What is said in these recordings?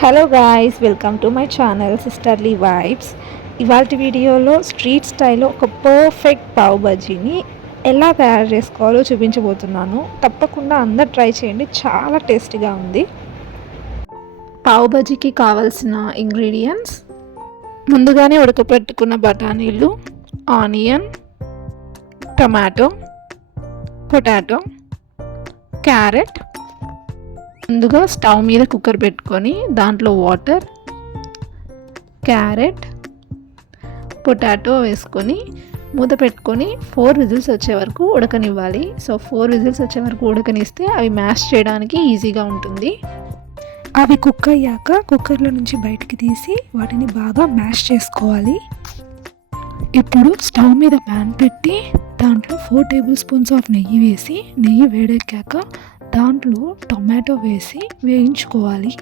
Hello guys, welcome to my channel sisterly vibes. ఇవాళ వీడియోలో street స్టైల్లో ఒక పర్ఫెక్ట్ పావ్ బజీని ఎలా తయారు చేసుకోవాలో చూపించబోతున్నాను. తప్పకుండా అందరు ట్రై చేయండి, చాలా టేస్టీగా ఉంది. పావ్ బజీకి కావాల్సిన ఇంగ్రీడియంట్స్: ముందుగానే ఉడకపెట్టుకున్న బఠానీలు, ఆనియన్, టమాటో, పొటాటో, క్యారెట్. ముందుగా స్టవ్ మీద కుక్కర్ పెట్టుకొని దాంట్లో వాటర్, క్యారెట్, పొటాటో వేసుకొని మూత పెట్టుకొని 4 విజిల్స్ వచ్చే వరకు ఉడకనివ్వాలి. సో 4 విజిల్స్ వచ్చే వరకు ఉడకనిస్తే అవి మ్యాష్ చేయడానికి ఈజీగా ఉంటుంది. అవి కుక్ అయ్యాక కుక్కర్లో నుంచి బయటికి తీసి వాటిని బాగా మ్యాష్ చేసుకోవాలి. ఇప్పుడు స్టవ్ మీద ప్యాన్ పెట్టి దాంట్లో 4 టేబుల్ స్పూన్స్ ఆఫ్ నెయ్యి వేసి, నెయ్యి వేడెక్కాక దాంట్లో టొమాటో వేసి వేయించుకోవాలి.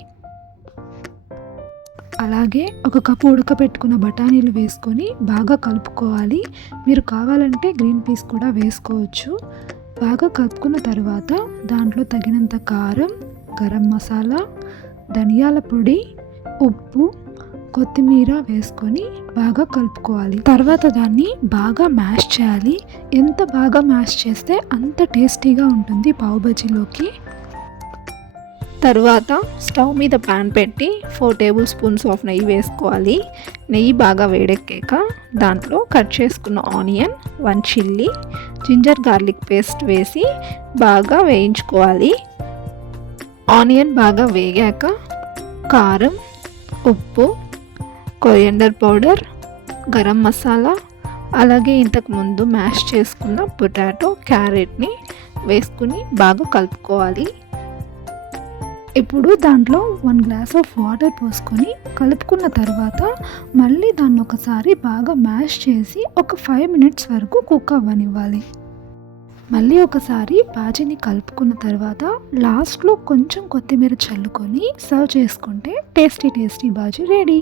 అలాగే ఒక కప్పు ఉడకపెట్టుకున్న బఠానీలు వేసుకొని బాగా కలుపుకోవాలి. మీరు కావాలంటే గ్రీన్ పీస్ కూడా వేసుకోవచ్చు. బాగా కలుపుకున్న తర్వాత దాంట్లో తగినంత కారం, గరం మసాలా, ధనియాల పొడి, ఉప్పు, కొత్తిమీర వేసుకొని బాగా కలుపుకోవాలి. తర్వాత దాన్ని బాగా మ్యాష్ చేయాలి. ఎంత బాగా మ్యాష్ చేస్తే అంత టేస్టీగా ఉంటుంది పావ్ బజీలోకి. తర్వాత స్టవ్ మీద ప్యాన్ పెట్టి 4 టేబుల్ స్పూన్స్ ఆఫ్ నెయ్యి వేసుకోవాలి. నెయ్యి బాగా వేడెక్కాక దాంట్లో కట్ చేసుకున్న onion, 1 chilli, ginger garlic paste వేసి బాగా వేయించుకోవాలి. ఆనియన్ బాగా వేగాక కారం, ఉప్పు, కొరియండర్ పౌడర్, గరం మసాలా, అలాగే ఇంతకుముందు మ్యాష్ చేసుకున్న పొటాటో, క్యారెట్ని వేసుకుని బాగా కలుపుకోవాలి. ఇప్పుడు దాంట్లో 1 గ్లాస్ ఆఫ్ వాటర్ పోసుకొని కలుపుకున్న తర్వాత మళ్ళీ దాన్ని ఒకసారి బాగా మ్యాష్ చేసి ఒక 5 మినిట్స్ వరకు కుక్ అవ్వనివ్వాలి. మళ్ళీ ఒకసారి బాజీని కలుపుకున్న తర్వాత లాస్ట్లో కొంచెం కొత్తిమీర చల్లుకొని సర్వ్ చేసుకుంటే టేస్టీ బాజీ రెడీ.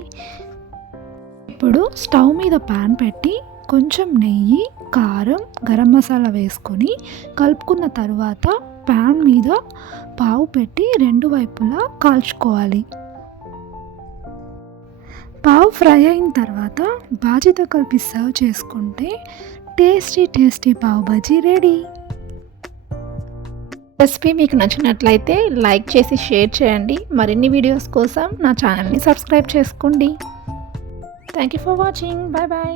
ఇప్పుడు స్టవ్ మీద ప్యాన్ పెట్టి కొంచెం నెయ్యి, కారం, గరం మసాలా వేసుకొని కలుపుకున్న తర్వాత ప్యాన్ మీద పావు పెట్టి 2 వైపులా కాల్చుకోవాలి. పావు ఫ్రై అయిన తర్వాత బాజీతో కలిపి సర్వ్ చేసుకుంటే tasty pav bajji ready. Recipe మీకు నచ్చినట్లయితే లైక్ చేసి షేర్ చేయండి. మరిన్ని వీడియోస్ కోసం నా ఛానల్ని సబ్స్క్రైబ్ చేసుకోండి. Thank you for watching. Bye bye.